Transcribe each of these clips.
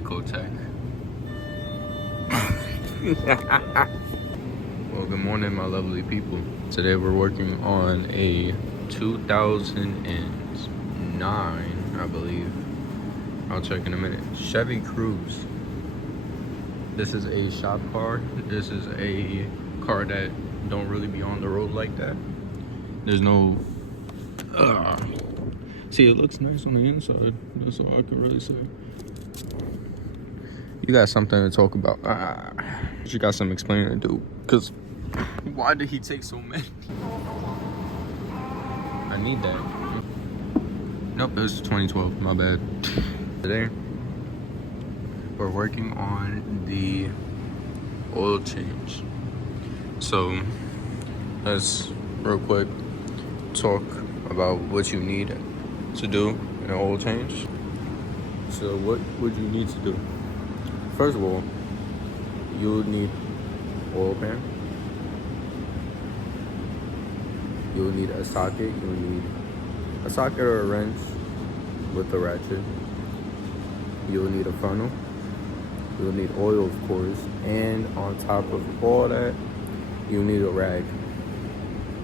Ecotech. Well, good morning, my lovely people. Today we're working on a 2009, I believe. I'll check in a minute. Chevy Cruze. This is a shop car. This is a car that don't really be on the road like that. There's no... See, it looks nice on the inside. That's all I can really say. You got something to talk about. You got some explaining to do. Because why did he take so many? I need that. Nope, it was 2012. My bad. Today, we're working on the oil change. So, let's real quick talk about what you need to do in an oil change. So, what would you need to do? First of all, you would need oil pan. You would need a socket. You would need a socket or a wrench with a ratchet. You will need a funnel. You will need oil, of course. And on top of all that, you need a rag.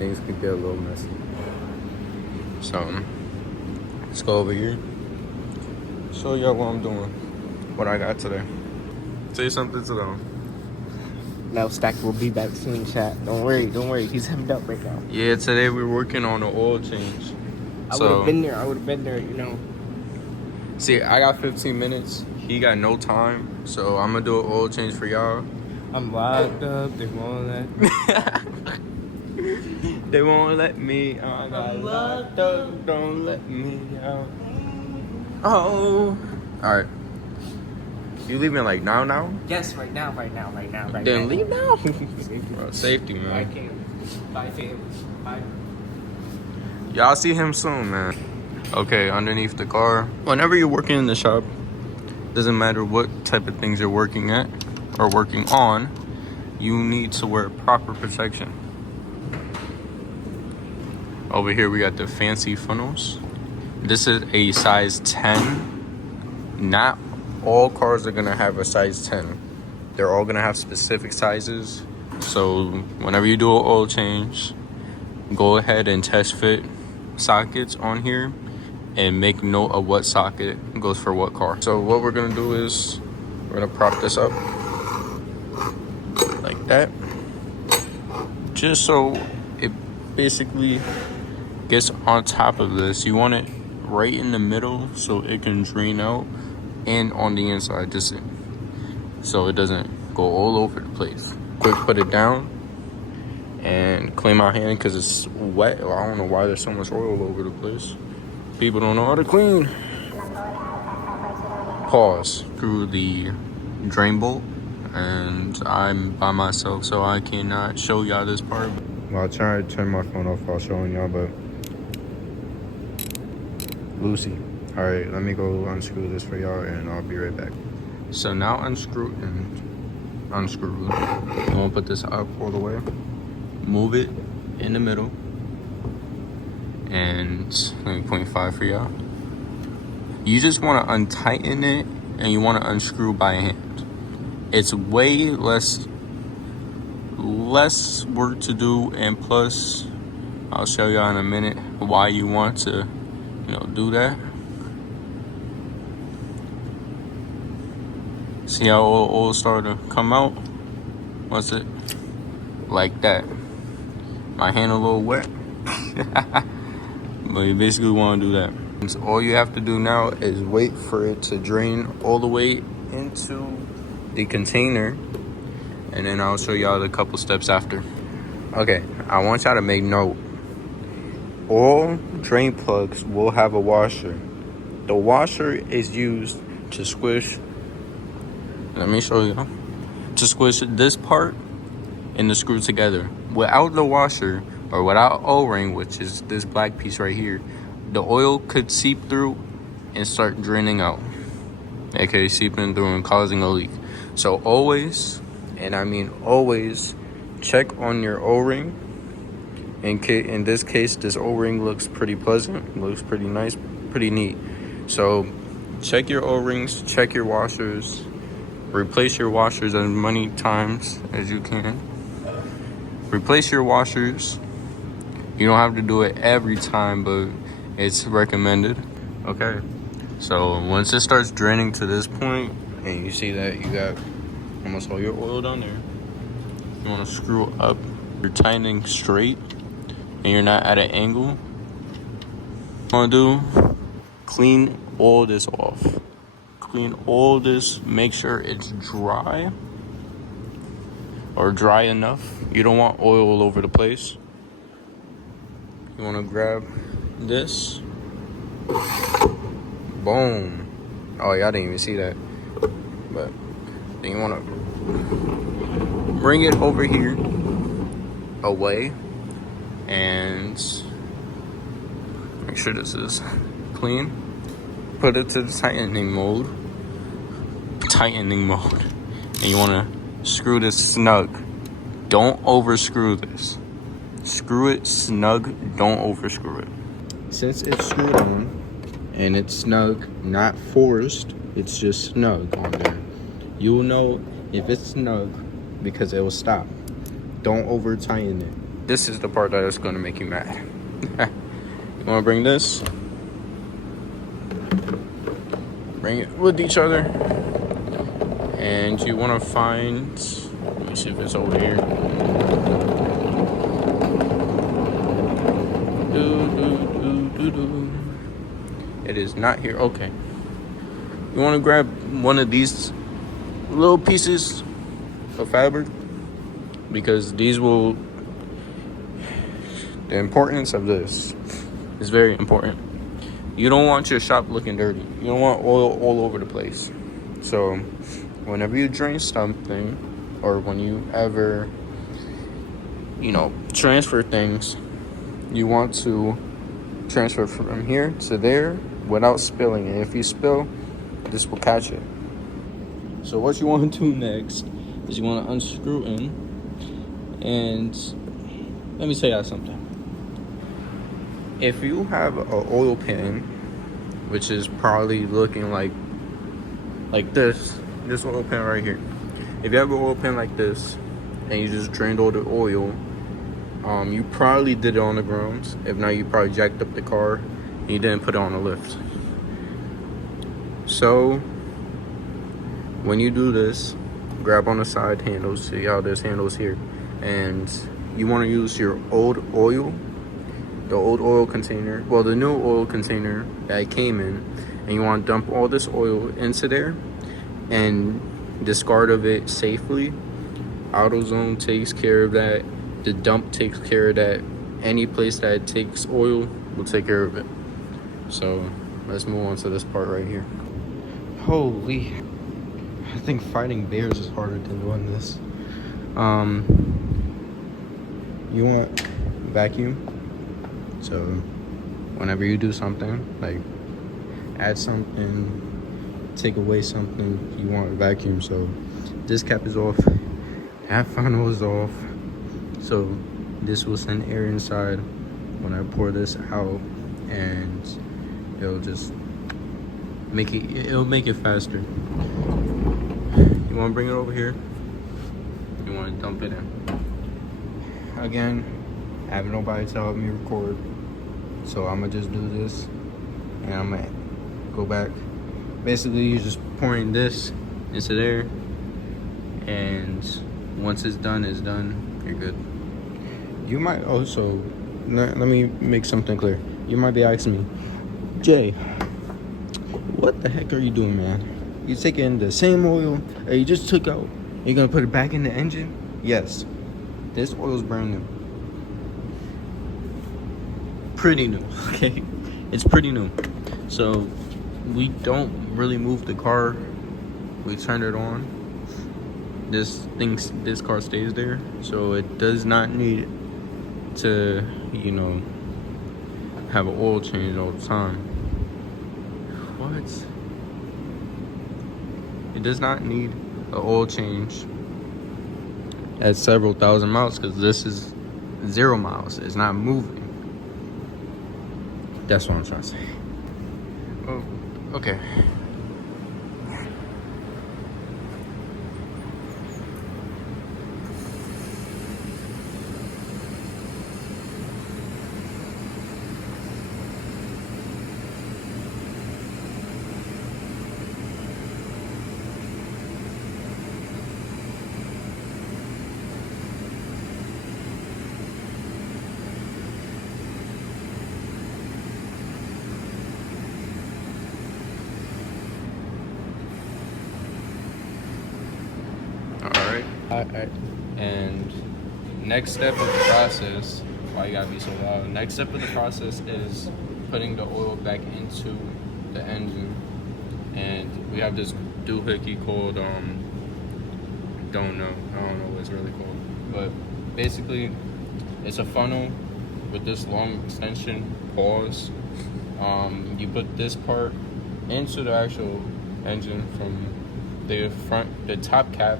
Things could get a little messy. So, let's go over here. Show y'all what I'm doing. What I got today. Say something to them. No, Stack will be back soon, chat. Don't worry. He's hemmed up right now. Yeah, today we're working on an oil change. I would have been there, you know. See, I got 15 minutes. He got no time. So I'm gonna do an oil change for y'all. I'm locked up. They won't let me. They won't let me out. I got locked up. Don't let me out. Oh. Alright. You leaving like now? Yes, right now. Then leave now. Bro, safety, man. Bye, fam. Bye. Y'all see him soon, man. Okay, underneath the car. Whenever you're working in the shop, doesn't matter what type of things you're working at or working on, you need to wear proper protection. Over here we got the fancy funnels. This is a size 10. Not all cars are gonna have a size 10. They're all gonna have specific sizes. So whenever you do an oil change, go ahead and test fit sockets on here and make note of what socket goes for what car. So what we're gonna do is we're gonna prop this up like that, just so it basically gets on top of this. You want it right in the middle so it can drain out, and on the inside just so it doesn't go all over the place. Quick, put it down and clean my hand because it's wet. I don't know why there's so much oil over the place. People don't know how to clean. Pause. Through the drain bolt, and I'm by myself, so I cannot show y'all this part. Well, I'll try to turn my phone off while showing y'all, but Lucy. All right, let me go unscrew this for y'all, and I'll be right back. So now unscrew. I'm gonna put this up all the way. Move it in the middle. And let me 0.5 for y'all. You just want to untighten it, and you want to unscrew by hand. It's way less work to do, and plus I'll show y'all in a minute why you want to, do that. See how oil started to come out? What's it? Like that. My hand a little wet. But you basically want to do that. So all you have to do now is wait for it to drain all the way into the container. And then I'll show y'all the couple steps after. Okay, I want y'all to make note. All drain plugs will have a washer. The washer is used to squish. Let me show you. To squish this part and the screw together. Without the washer, or without O-ring, which is this black piece right here, the oil could seep through and start draining out. Okay, seeping through and causing a leak. So always, and I mean always, check on your O-ring. In this case, this O-ring looks pretty pleasant, looks pretty nice, pretty neat. So check your O-rings, check your washers, replace your washers as many times as you can. Replace your washers. You don't have to do it every time, but it's recommended. Okay, so once it starts draining to this point, and you see that you got almost all your oil down there, you want to screw up. You're tightening straight, and you're not at an angle. What you want to do, clean all this off. Clean all this, make sure it's dry, or dry enough. You don't want oil all over the place. You want to grab this. Boom. Oh, y'all didn't even see that. But then you want to bring it over here, away, and make sure this is clean. Put it to the tightening mode. And you want to screw this snug. Don't over screw this. Screw it snug, don't over screw it. Since it's screwed on and it's snug, not forced, it's just snug on there. You will know if it's snug because it will stop. Don't over tighten it. This is the part that is going to make you mad. You want to bring this, bring it with each other, and you want to find, let me see if it's over here. It is not here. Okay. You want to grab one of these little pieces of fabric, because these will, the importance of this is very important. You don't want your shop looking dirty. You don't want oil all over the place. So whenever you drain something, or when you ever, transfer things, you want to transfer from here to there without spilling. And if you spill, this will catch it. So what you want to do next is you want to unscrew in. And let me tell you something. If you have an oil pan, which is probably looking like this oil pan right here. If you have an oil pan like this and you just drained all the oil, you probably did it on the grounds. If not, you probably jacked up the car and you didn't put it on the lift. So when you do this, grab on the side handles. See how there's handles here, and you want to use your old oil, the old oil container, well, the new oil container that it came in, and you want to dump all this oil into there and discard of it safely. AutoZone takes care of that. The dump takes care of that. Any place that takes oil will take care of it. So let's move on to this part right here. Holy, I think fighting bears is harder than doing this. You want vacuum. So whenever you do something, like add something, take away something, you want a vacuum. So this cap is off, half funnel is off. So this will send air inside when I pour this out, and it'll just make it faster. You want to bring it over here. You want to dump it in. Again, I have nobody to help me record, so I'm gonna just do this, and I'm gonna go back. Basically, you're just pouring this into there, and once it's done, you're good. You might also, let me make something clear. You might be asking me, Jay, what the heck are you doing, man? You taking the same oil that you just took out, you're gonna put it back in the engine? Yes, this oil is brand new. Pretty new, okay? It's pretty new. So we don't really move the car. We turn it on. This car stays there, so it does not need to, have an oil change all the time. What? It does not need an oil change at several thousand miles, because this is 0 miles. It's not moving. That's what I'm trying to say. Oh, okay. All right. Alright. And next step of the process, why you gotta be so loud? Next step of the process is putting the oil back into the engine. And we have this doohickey called I don't know what it's really called. But basically it's a funnel with this long extension pause. You put this part into the actual engine from the top cap,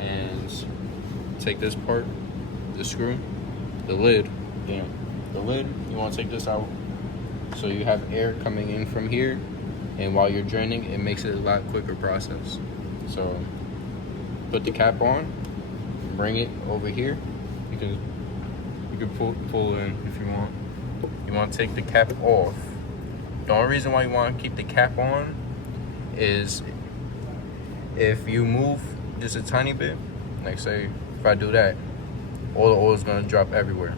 and take this part, the screw, the lid. You want to take this out so you have air coming in from here, and while you're draining, it makes it a lot quicker process. So put the cap on, bring it over here. You can pull in if you want. You want to take the cap off. The only reason why you want to keep the cap on is if you move just a tiny bit, like say if I do that, all the oil is going to drop everywhere.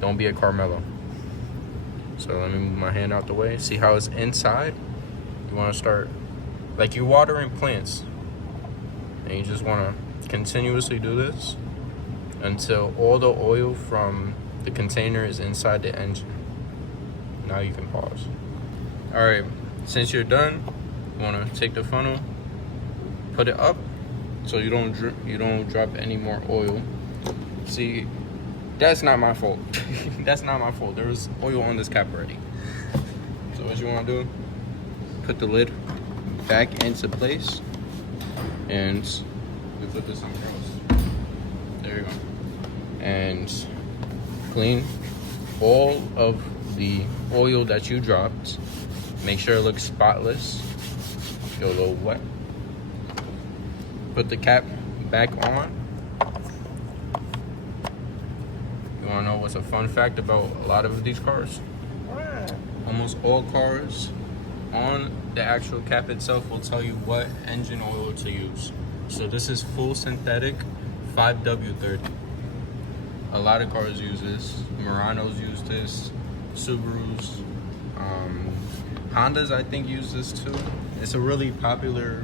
Don't be a Carmelo. So let me move my hand out the way. See how it's inside? You want to start like you're watering plants, and you just want to continuously do this until all the oil from the container is inside the engine. Now you can pause. All right, since you're done, you want to take the funnel, put it up so you don't drop any more oil. See, that's not my fault. That's not my fault. There was oil on this cap already. So what you want to do, put the lid back into place, and we put this on cross. There you go. And clean all of the oil that you dropped. Make sure it looks spotless. Feel a little wet. Put the cap back on. You wanna know what's a fun fact about a lot of these cars? Almost all cars on the actual cap itself will tell you what engine oil to use. So this is full synthetic 5W30. A lot of cars use this. Muranos use this. Subarus. Hondas, I think, use this too. It's a really popular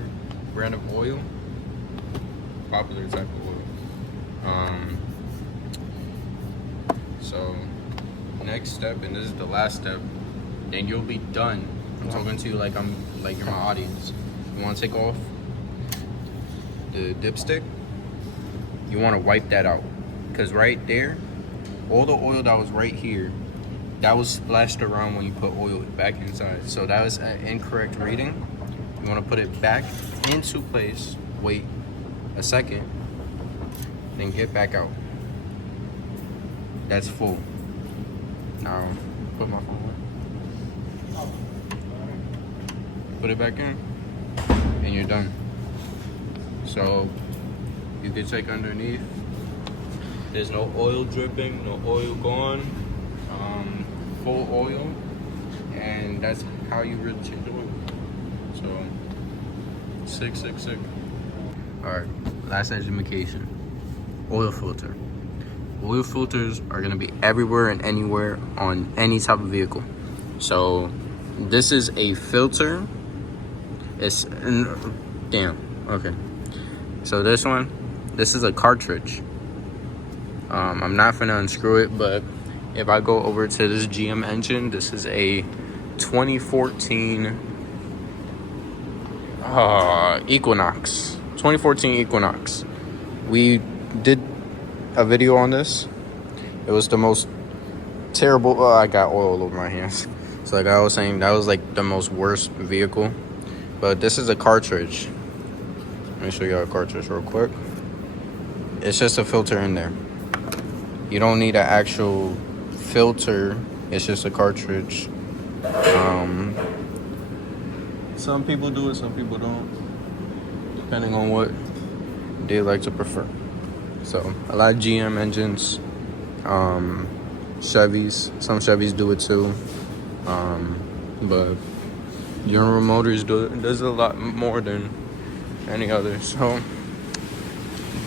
brand of oil. Popular type of oil. So next step, and this is the last step, then you'll be done. I'm talking to you like you're my audience. You want to take off the dipstick. You want to wipe that out, because right there, all the oil that was right here, that was splashed around when you put oil back inside. So that was an incorrect reading. You want to put it back into place, wait a second, then get back out. That's full. Now put my phone away. Put it back in, and you're done. So you can check underneath. There's no oil dripping, no oil gone. Full oil, and that's how you really change the oil. So sick. All right, last education. Oil filter. Oil filters are gonna be everywhere and anywhere on any type of vehicle. So this is a filter. It's damn. Okay. So this is a cartridge. I'm not finna unscrew it, but if I go over to this GM engine, this is a 2014 Equinox. 2014 Equinox. We did a video on this. It was the most terrible. I got oil all over my hands. So like I was saying, that was like the most worst vehicle. But this is a cartridge. Let me show you a cartridge real quick. It's just a filter in there. You don't need an actual filter. It's just a cartridge. Some people do it, some people don't, depending on what they like to prefer. So a lot of GM engines, Chevys, some Chevys do it too, but General Motors does a lot more than any other. So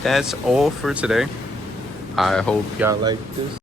that's all for today. I hope y'all like this.